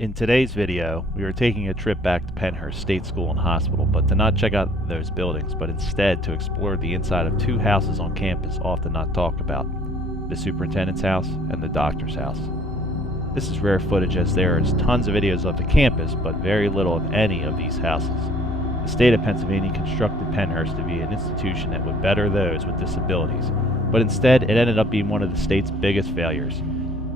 In today's video, we are taking a trip back to Pennhurst State School and Hospital, but to not check out those buildings, but instead to explore the inside of two houses on campus often not talked about, the superintendent's house and the doctor's house. This is rare footage as there is tons of videos of the campus, but very little of any of these houses. The state of Pennsylvania constructed Pennhurst to be an institution that would better those with disabilities, but instead it ended up being one of the state's biggest failures.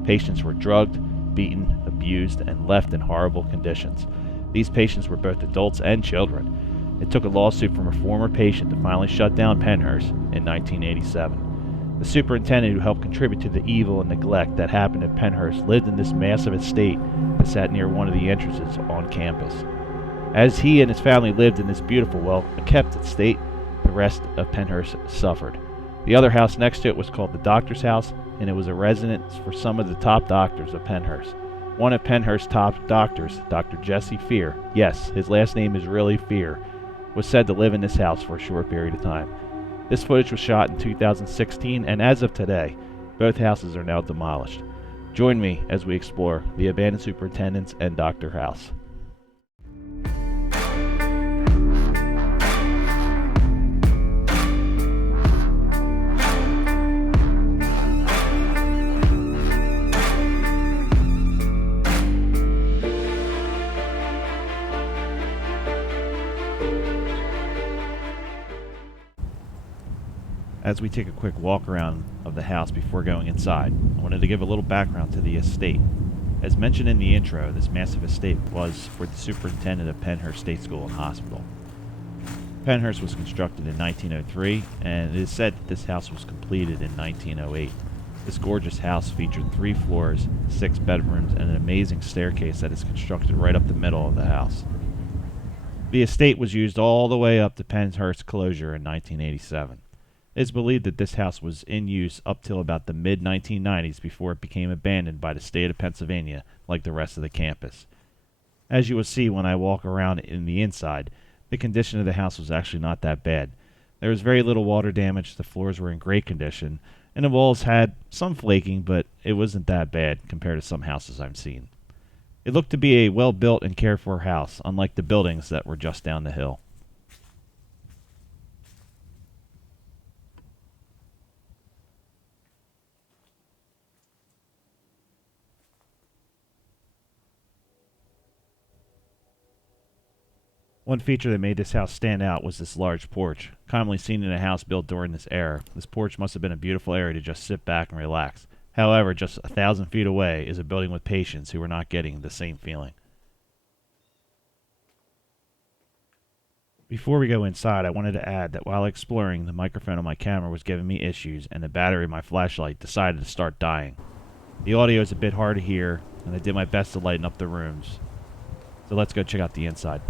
Patients were drugged, beaten, abused, and left in horrible conditions. These patients were both adults and children. It took a lawsuit from a former patient to finally shut down Pennhurst in 1987. The superintendent who helped contribute to the evil and neglect that happened at Pennhurst lived in this massive estate that sat near one of the entrances on campus. As he and his family lived in this beautiful, well-kept estate, the rest of Pennhurst suffered. The other house next to it was called the doctor's house, and it was a residence for some of the top doctors of Pennhurst. One of Pennhurst's top doctors, Dr. Jesse Fear, yes, his last name is really Fear, was said to live in this house for a short period of time. This footage was shot in 2016, and as of today, both houses are now demolished. Join me as we explore the abandoned superintendent's and doctor house. As we take a quick walk around of the house before going inside, I wanted to give a little background to the estate. As mentioned in the intro, this massive estate was for the superintendent of Pennhurst State School and Hospital. Pennhurst was constructed in 1903, and it is said that this house was completed in 1908. This gorgeous house featured 3 floors, 6 bedrooms, and an amazing staircase that is constructed right up the middle of the house. The estate was used all the way up to Pennhurst closure in 1987. It is believed that this house was in use up till about the mid-1990s before it became abandoned by the state of Pennsylvania like the rest of the campus. As you will see when I walk around in the inside, the condition of the house was actually not that bad. There was very little water damage, the floors were in great condition, and the walls had some flaking, but it wasn't that bad compared to some houses I've seen. It looked to be a well-built and cared-for house, unlike the buildings that were just down the hill. One feature that made this house stand out was this large porch. Commonly seen in a house built during this era, this porch must have been a beautiful area to just sit back and relax. However, just 1,000 feet away is a building with patients who were not getting the same feeling. Before we go inside, I wanted to add that while exploring, the microphone on my camera was giving me issues, and the battery of my flashlight decided to start dying. The audio is a bit hard to hear, and I did my best to lighten up the rooms. So let's go check out the inside.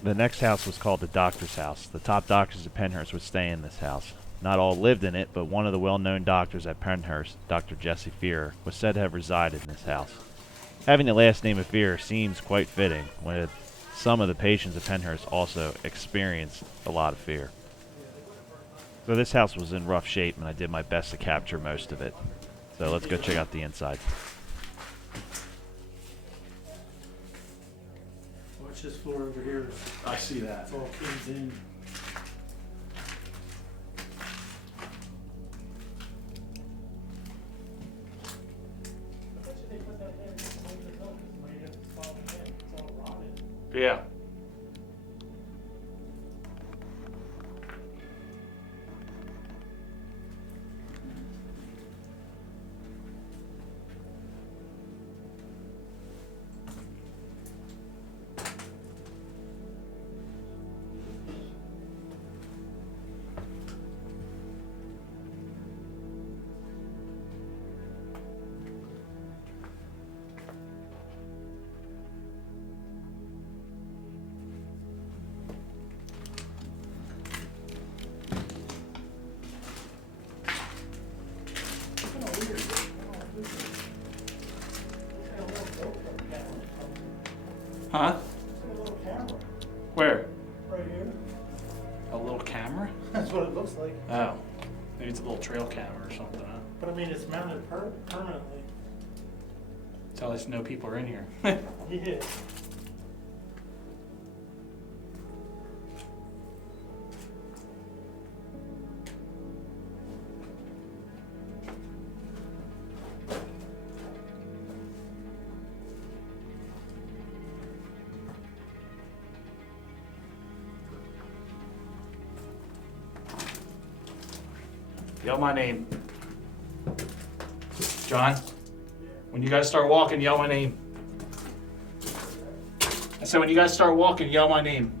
The next house was called the doctor's house. The top doctors at Pennhurst would stay in this house. Not all lived in it, but one of the well-known doctors at Pennhurst, Dr. Jesse Fear, was said to have resided in this house. Having the last name of Fear seems quite fitting, when some of the patients at Pennhurst also experienced a lot of fear. So this house was in rough shape, and I did my best to capture most of it. So let's go check out the inside. Watch this floor over here. I see that. It's all caved in. Yeah. Huh? A little camera Where? right here. A little camera? That's what it looks like. Oh. Maybe it's a little trail camera or something, huh? But I mean, it's mounted permanently. So at least no people are in here. Yeah. Yell my name. John, when you guys start walking, yell my name. I said when you guys start walking, yell my name.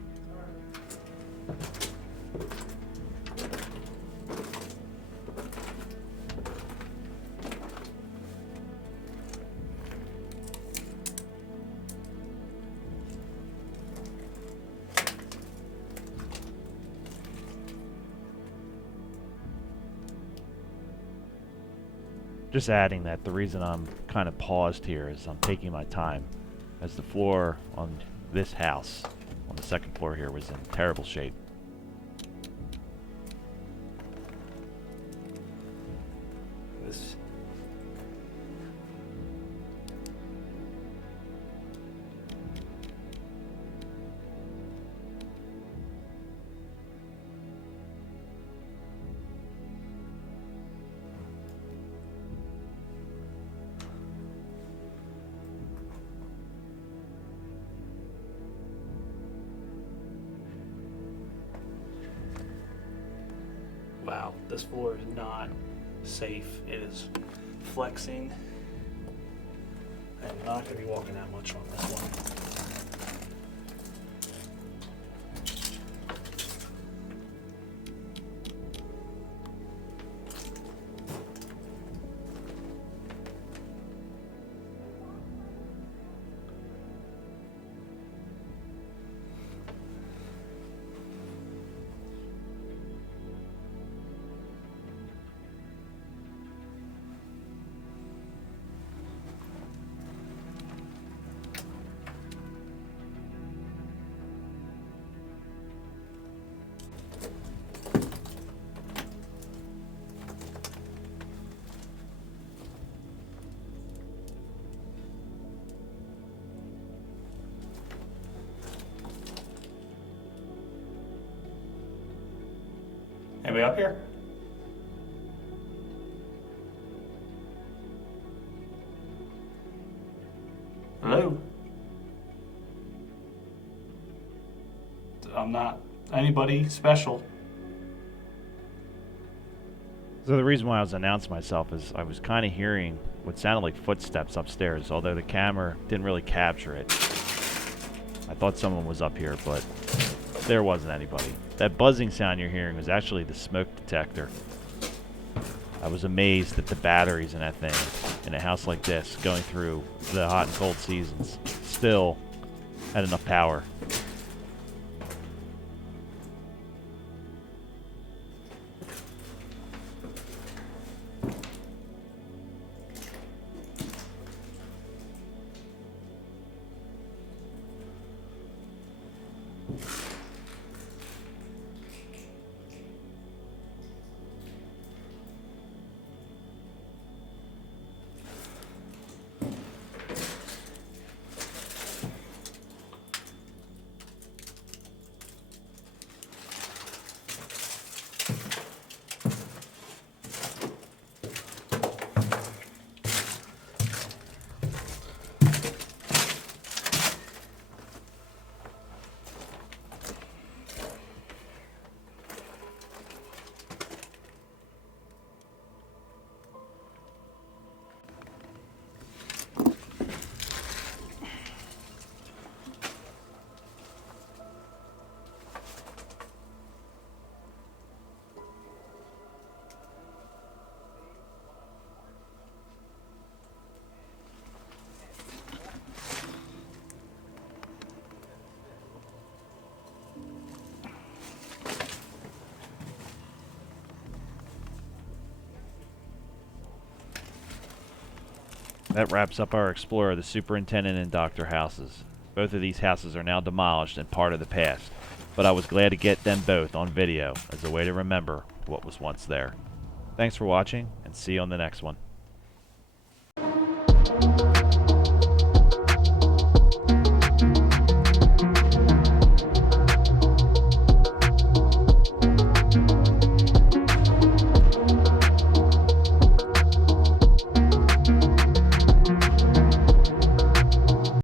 Just adding that the reason I'm kind of paused here is I'm taking my time, as the floor on this house, on the second floor here, was in terrible shape. This Wow, this floor is not safe. It is flexing. I'm not going to be walking that much on this one. Anybody up here? Hello? I'm not anybody special. So the reason why I was announcing myself is I was kind of hearing what sounded like footsteps upstairs, although the camera didn't really capture it. I thought someone was up here, but there wasn't anybody. That buzzing sound you're hearing was actually the smoke detector. I was amazed that the batteries in that thing, in a house like this, going through the hot and cold seasons, still had enough power. That wraps up our explore of the superintendent and doctor houses. Both of these houses are now demolished and part of the past, but I was glad to get them both on video as a way to remember what was once there. Thanks for watching, and see you on the next one.